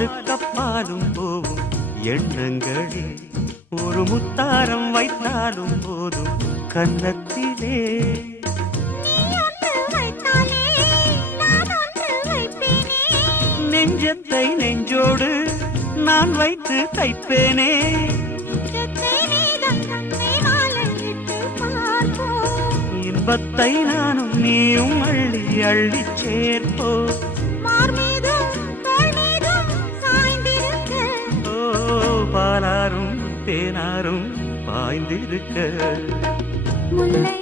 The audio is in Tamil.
வானுக்கப்பாலும் போகும் எண்ணங்களே ஒரு முத்தாரம் வைத்தாலும் போதும் கன்னத்திலே நெஞ்சத்தை நெஞ்சோடு நான் வைத்து தைப்பேனே இன்பத்தை நானும் நீயும் அள்ளி அள்ளி சேர்ப்போ பாலாரும் தேனாரும் பாய்ந்திருக்க முல்லை